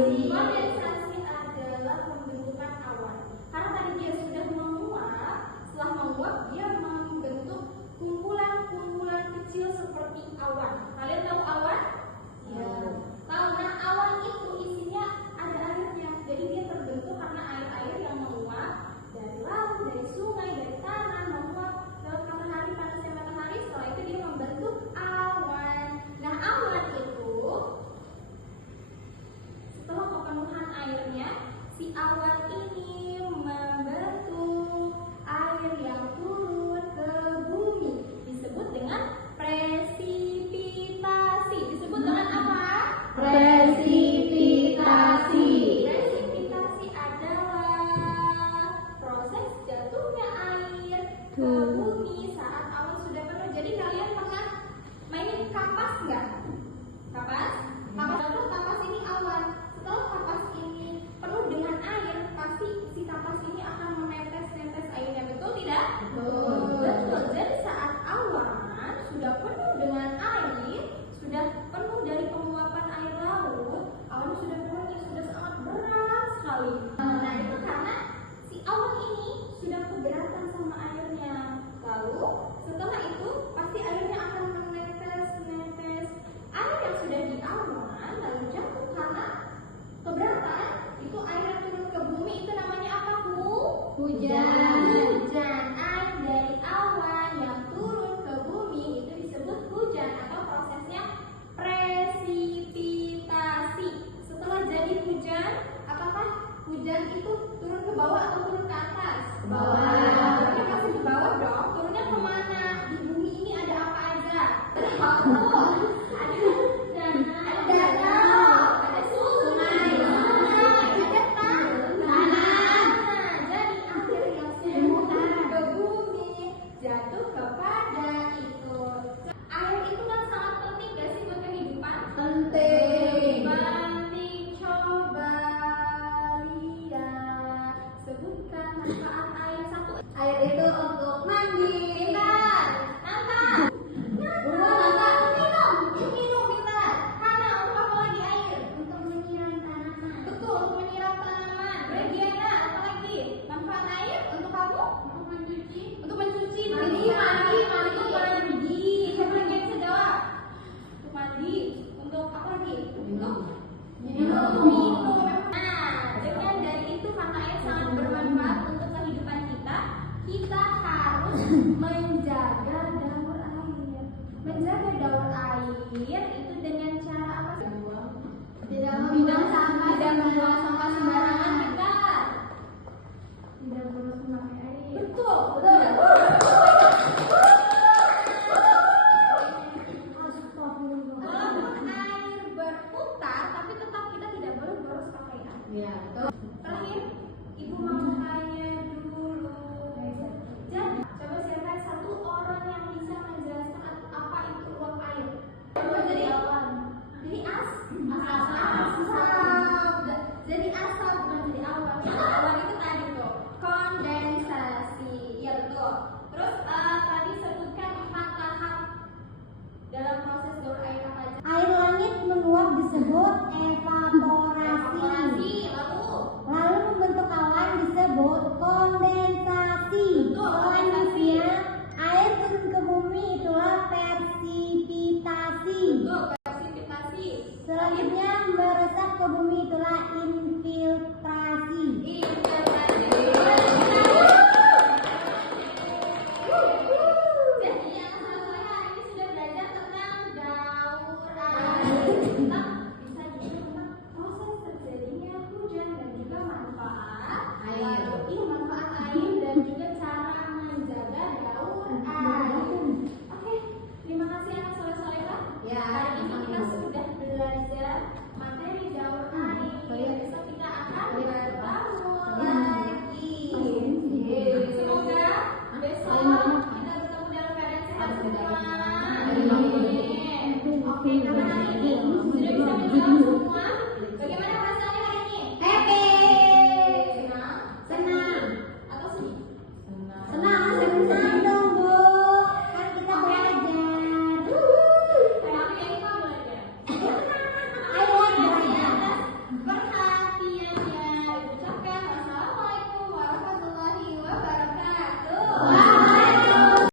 Kondensasi adalah pembentukan awan. Karena tadi dia sudah menguap, setelah menguap dia membentuk kumpulan-kumpulan kecil seperti awan. Kalian tahu awan? Ya. Tahu? Nah, awan itu isinya ada airnya. Jadi dia terbentuk karena air-air yang menguap dari laut, dari sungai, dari tanah, menguap lewat matahari, panasnya matahari. Setelah itu dia membentuk awan. Nah, awan itu setelah kepenuhan airnya, si awan ini membentuk air yang turun ke bumi. Disebut dengan presipitasi. Disebut dengan apa? Presipitasi. Presipitasi adalah proses jatuhnya air ke bumi saat awan sudah penuh. Jadi kalian pernah mainin kapas nggak? Kapas? Kapas ini awan. Setelah kapas ini penuh dengan air, pasti si kapas ini akan menetes-netes airnya. Betul tidak? Betul. Jadi saat awan sudah penuh dengan air, sudah penuh dari penguapan air laut, awan sudah beratnya sudah sangat berat sekali. Nah, itu karena si awan ini sudah keberatan sama airnya. Lalu setelah itu pasti airnya akan menetes-netes. Air yang sudah di awan lalu jatuh karena keberatan, itu air yang turun ke bumi itu namanya apa, Bu? Hujan. Hujan. Air dari awan yang turun ke bumi itu disebut hujan atau prosesnya presipitasi. Setelah jadi hujan, apakah hujan itu turun ke bawah atau turun ke atas? Ke bawah. Turunnya pasti ke bawah dong. Turunnya kemana? Di bumi ini ada apa aja? Ada danau, ada sungai, ada tanah. Jadi air yang turun ke bumi jatuh kepada itu. Air itu kan sangat penting gak sih buat kehidupan? Penting. Penting. Coba lihat, sebutkan manfaat air satu. Air itu untuk mandi. Pintar. Nangka. Minum, pintar. Karena untuk apa lagi air? Untuk menyiram tanaman. Betul, untuk menyiram tanaman. Rediana, apa lagi? Manfaat air untuk kamu? Untuk mencuci. Untuk mencuci. Mandi. Untuk mandi. Siapa lagi yang bisa jawab? Untuk mandi. Untuk apa lagi? Untuk minum. Nah, dengan dari itu karena air sangat bermanfaat untuk kehidupan kita, kita harus menjaga daur air. Menjaga daur air itu dengan cara apa? Tidak membuang sampah. Tidak membuang sampah sembarangan, kita. Tidak terus memakai air. Betul. Walaupun air berputar, tapi tetap kita tidak boleh boros pakaian. Ya, betul. Terakhir, ibu mau tanya dulu. Jadi, coba silakan satu orang yang bisa menjelaskan apa itu uap air. Jadi awan. Jadi asap. Jadi asap bukan jadi awan. Awan itu tadi tuh kondensasi. Ya betul.